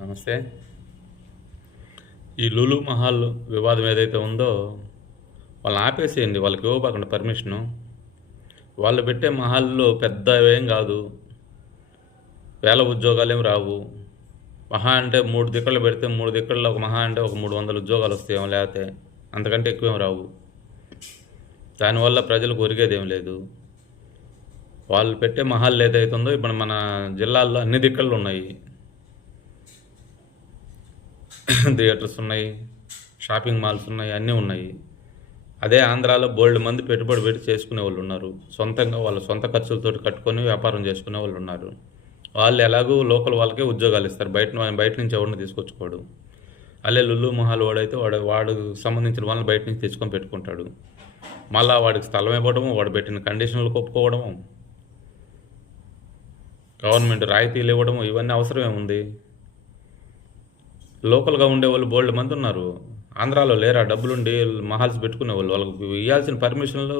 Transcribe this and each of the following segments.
నమస్తే. ఈ లులు మహల్ వివాదం ఏదైతే ఉందో వాళ్ళని ఆపేసేయండి. వాళ్ళకి ఇవ్వబాకండి పర్మిషను. వాళ్ళు పెట్టే మహల్‌లో పెద్దవేం కాదు. వేల ఉద్యోగాలేం రావు. మహా అంటే 3 దిక్కలు పెడితే 3 దిక్కల్లో ఒక మహా అంటే ఒక 300 ఉద్యోగాలు వస్తాయేమో, లేకపోతే అంతకంటే ఎక్కువేం రావు. దానివల్ల ప్రజలకు ఒరిగేదేం లేదు. వాళ్ళు పెట్టే మహల్ ఏదైతే ఉందో ఇప్పుడు మన జిల్లాల్లో అన్ని దిక్కల్లో ఉన్నాయి. థియేటర్స్ ఉన్నాయి, షాపింగ్ మాల్స్ ఉన్నాయి, అన్నీ ఉన్నాయి. అదే ఆంధ్రాలో బోల్డ్ మంది పెట్టుబడి పెట్టి చేసుకునే వాళ్ళు ఉన్నారు. సొంతంగా వాళ్ళ సొంత ఖర్చులతోటి కట్టుకొని వ్యాపారం చేసుకునే వాళ్ళు ఉన్నారు. వాళ్ళు ఎలాగూ లోకల్ వాళ్ళకే ఉద్యోగాలు ఇస్తారు. బయట నుంచి ఎవరిని తీసుకొచ్చుకోడు. అదే లుల్లు మహల్ వాడైతే వాడికి సంబంధించిన వాళ్ళని బయట నుంచి తెచ్చుకొని పెట్టుకుంటాడు. మళ్ళా వాడికి స్థలం ఇవ్వడము, వాడు పెట్టిన కండిషన్లకు ఒప్పుకోవడము, గవర్నమెంట్ రాయితీలు ఇవ్వడము, ఇవన్నీ అవసరం ఏముంది? లోకల్గా ఉండేవాళ్ళు బోల్డ్ మంది ఉన్నారు. ఆంధ్రాలో లేరా డబ్బులుండి మహల్స్ పెట్టుకునే వాళ్ళు? వాళ్ళకి ఇవ్వాల్సిన పర్మిషన్లు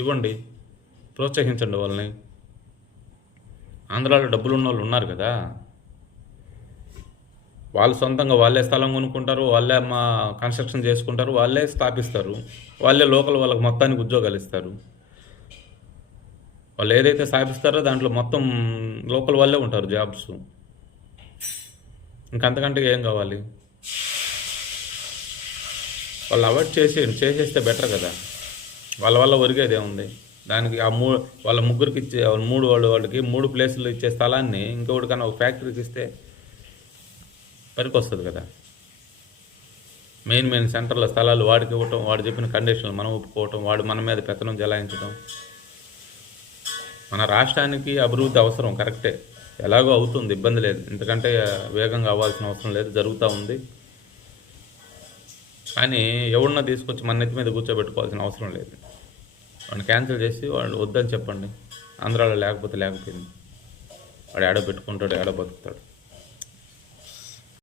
ఇవ్వండి, ప్రోత్సహించండి వాళ్ళని. ఆంధ్రాలో డబ్బులు ఉన్న వాళ్ళు ఉన్నారు కదా, వాళ్ళు సొంతంగా వాళ్ళే స్థలం కొనుక్కుంటారు, వాళ్ళే కన్స్ట్రక్షన్ చేసుకుంటారు, వాళ్ళే స్థాపిస్తారు, వాళ్ళే లోకల్ వాళ్ళకి మొత్తానికి ఉద్యోగాలు ఇస్తారు. వాళ్ళు ఏదైతే స్థాపిస్తారో దాంట్లో మొత్తం లోకల్ వాళ్ళే ఉంటారు జాబ్స్. ఇంకంతకంటే ఏం కావాలి? వాళ్ళు అవాయిడ్ చేసేస్తే బెటర్ కదా. వాళ్ళ వల్ల ఒరిగేది ఏముంది? దానికి వాళ్ళ ముగ్గురికి ఇచ్చే వాళ్ళకి 3 ప్లేసులు ఇచ్చే స్థలాన్ని ఇంకొకటికన్నా ఒక ఫ్యాక్టరీకి ఇస్తే పనికి వస్తుంది కదా. మెయిన్ సెంటర్ల స్థలాలు వాడికి ఇవ్వటం, వాడు చెప్పిన కండిషన్లు మనం ఒప్పుకోవటం, వాడు మన మీద పెత్తనం చెలాయించడం. మన రాష్ట్రానికి అభివృద్ధి అవసరం, కరెక్టే, ఎలాగో అవుతుంది, ఇబ్బంది లేదు. ఎందుకంటే వేగంగా అవ్వాల్సిన అవసరం లేదు, జరుగుతూ ఉంది. కానీ ఎవడన్నా తీసుకొచ్చి మన నెత్తి మీద కూర్చోబెట్టుకోవాల్సిన అవసరం లేదు. వాడిని క్యాన్సిల్ చేసి వాళ్ళు వద్దని చెప్పండి. ఆంధ్రాలో లేకపోతే లేకపోయింది, వాడు ఏడో పెట్టుకుంటాడు, ఏడో బతుకుతాడు.